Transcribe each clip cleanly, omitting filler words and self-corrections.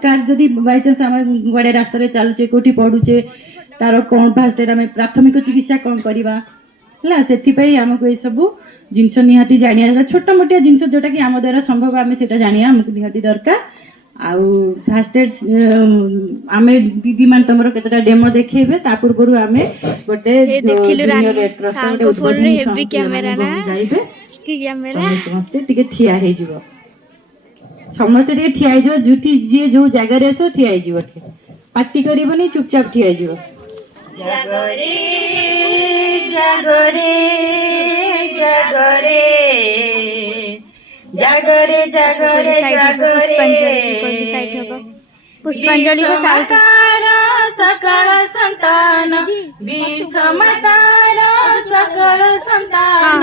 दरकार जदि by chance आम गड़े रास्ता चलुचे कोठी पढ़ुचे तार कौन फास्ट आम प्राथमिक चिकित्सा कौन करवा है से आमको ये सब जिनस निहाती जाना छोट मोटिया जिनस जोटा कि आम द्वारा संभव आम से जाना आमको निहाती दरकार आउ फास्ट एड आम दीदी मान तुम केतटा डेमो देखेबे ता पूर्व आम गोटे समस्ते ठिया समस्ते ठिया जुटी जी जो जगार आस ठिया पार्टी करनी चुपचाप ठिया जागरे जागरे जागरे जागरे जागरे जागरे पुष्पांजलि को साउथ सकल संतान विषमतार सकल संतान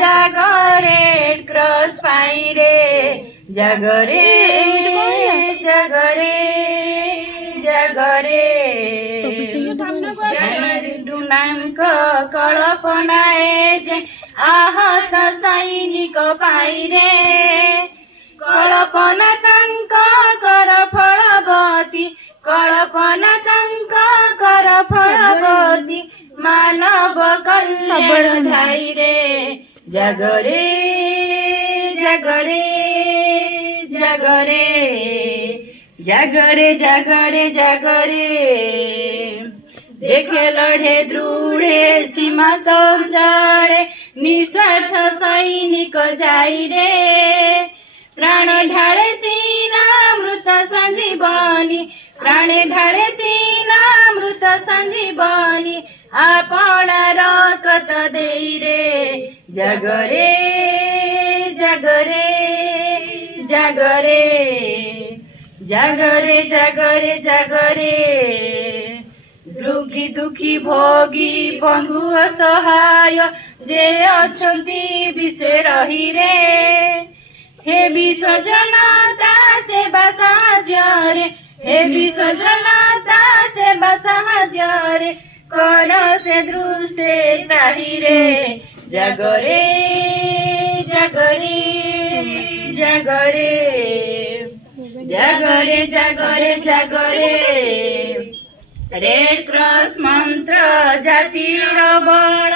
जागरे क्रॉस पाइरे जागरे जागरे जागरे डुनांक कल्पनाए जे आहत सैनिक पाइरे कल्पना तांक कर फलवती कल्पना तांक कर फलवती मानव कल्याण धाइरे जागरे जागरे जागरे जागरे जागरे जागरे देखे लड़े द्रुढ़े सीमा तो चढ़े निस्वार्थ सैनिक जाइरे प्राण ढाले सीना मृत संजीवनी प्राण ढाले सीना मृत संजीवनी आपण रकत देइरे जागरे जागरे जागरे जागरे जागरे जागरे दुखी दुखी भोगी बंधु असहाय जे अछंती विश्व रही रे हे विश्व जनता सेवा साहाय्य रे हे विश्व जनता सेवा साहाय्य रे कर से दृष्टे त्राही रे जागरे जागरे जागरे जागरे जागरे जागरे रेड क्रॉस मंत्र जातिर बल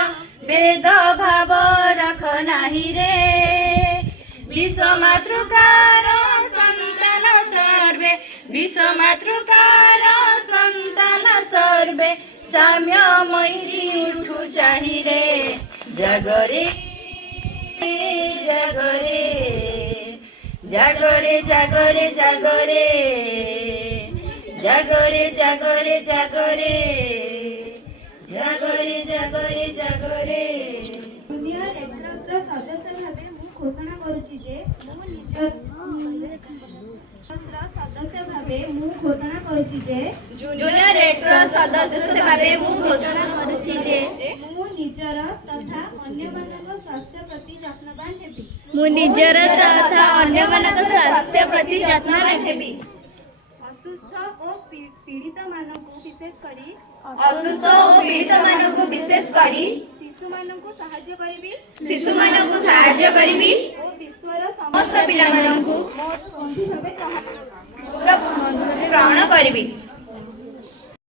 भेद भाव रख नाही रे विश्व मातृकार संतान सर्वे विश्व मातृकार संतान सर्वे साम्य मैत्री उठु चाही रे जागरे जागरे जागरे जागरे जागरे जागरे जागरे जागरे जागरे जागरे जागरे जूनियर रेड क्रॉस सदस्य भावे मु घोषणा करूची जे मु निज सदस्य भावे मु घोषणा करूची जे जूनियर रेड क्रॉस सदस्य भावे मु घोषणा करूची जे मु निजर तथा अन्य मानक स्वास्थ्य प्रति जत्नवान हेबी मु निजर तथा अन्य मानक स्वास्थ्य प्रति जत्नवान हेबी असुस्थ और पीड़ित मानक विशेष करी असुस्थ और पीड़ित मानक विशेष करी शिशु मानक सहाय्य करिबी शिशु मानक सहाय्य करिबी ओ विश्वर समस्त पिला मानक मोर बंधु भावे ग्रहण करिबी।